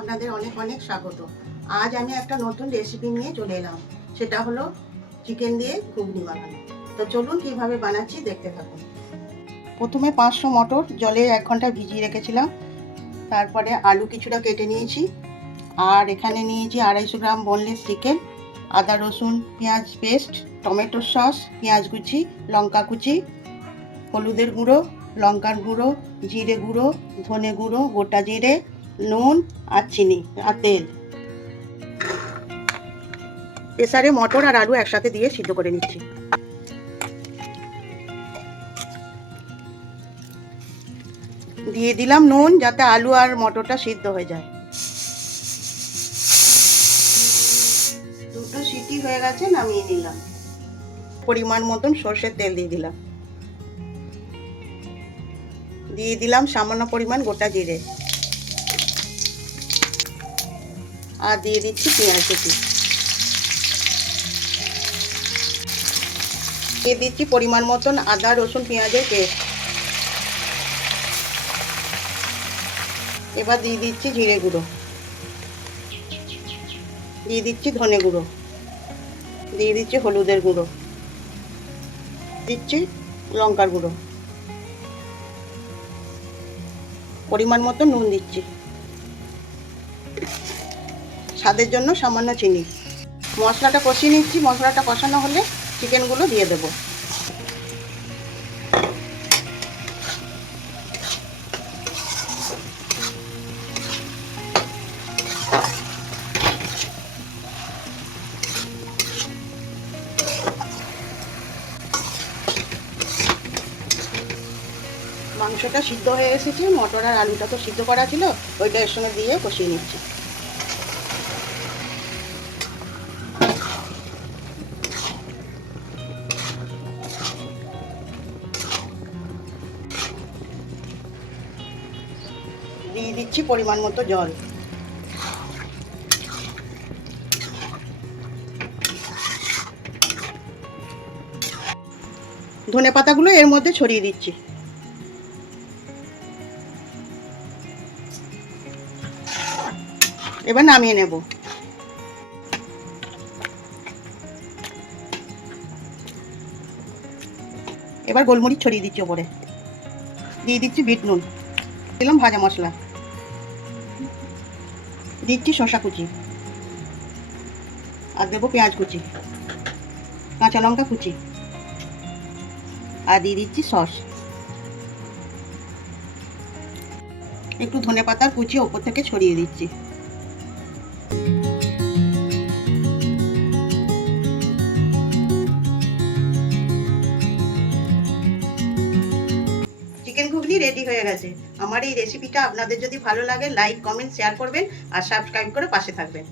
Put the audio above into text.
আপনাদের অনেক অনেক স্বাগত। আজ আমি একটা নতুন রেসিপি নিয়ে চলে এলাম, সেটা হলো চিকেন দিয়ে ঘুগনি বানানো। তো চলুন কিভাবে বানাচ্ছি দেখতে থাকুন। প্রথমে 500 মটর জলে 1 ঘন্টা ভিজিয়ে রেখেছিলাম। তারপরে আলু কিছুটা কেটে নিয়েছি, আর এখানে নিয়েছি 250 গ্রাম বোনলেস চিকেন, আদা রসুন পেঁয়াজ পেস্ট, টমেটো সস, পেঁয়াজ কুচি, লঙ্কা কুচি, হলুদের গুঁড়ো, লঙ্কার গুঁড়ো, জিরে গুঁড়ো, ধনে গুঁড়ো, গোটা জিরে, নুন আর চিনি আর তেল। প্রেসারে মটর আর আলু একসাথে দিয়ে সিদ্ধ করে নিচ্ছি। দিয়ে দিলাম নুন, যাতে আলু আর মটরটা সিদ্ধ হয়ে যায়। দুটো সিটি হয়ে গেছে, নামিয়ে নিলাম। পরিমাণ মতন সর্ষের তেল দিয়ে দিলাম। দিয়ে দিলাম সামান্য পরিমাণ গোটা জিরে, আর দিয়ে দিচ্ছি পেঁয়াজ কুচি। দিয়ে দিচ্ছি পরিমাণ মতন আদা রসুন পেঁয়াজের পেস্ট। এবার দিয়ে দিচ্ছি জিরে গুঁড়ো, দিয়ে দিচ্ছি ধনে গুঁড়ো, দিয়ে দিচ্ছি হলুদের গুঁড়ো, দিচ্ছি লঙ্কার গুঁড়ো, পরিমাণ মতো নুন দিচ্ছি, স্বাদের জন্য সামান্য চিনি। মশলাটা কষিয়ে নিচ্ছি। মশলাটা কষানো হলে চিকেনগুলো দিয়ে দেবো। মাংসটা সিদ্ধ হয়ে এসেছে, মটর আর আলুটা তো সিদ্ধ করা ছিল, ওইটা এর সঙ্গে দিয়ে কষিয়ে নিচ্ছি। দিয়ে দিচ্ছি পরিমাণ মতো জল। ধনে পাতাগুলো এর মধ্যে ছড়িয়ে দিচ্ছি। এবার নামিয়ে নেব। এবার গোলমরিচ ছড়িয়ে দিচ্ছি ওপরে। দিয়ে দিচ্ছি বিট নুন, দিলাম ভাজা মশলা, দিচ্ছি শসা কুচি, আর দেবো পেঁয়াজ কুচি, কাঁচা লঙ্কা কুচি, আর দিয়ে দিচ্ছি সস। একটু ধনে পাতার কুচি ওপর থেকে ছড়িয়ে দিচ্ছি। চিকেন ঘুগনি রেডি হয়ে গেছে। আমার এই রেসিপিটা আপনাদের যদি ভালো লাগে, লাইক কমেন্ট শেয়ার করবেন আর সাবস্ক্রাইব করে পাশে থাকবেন।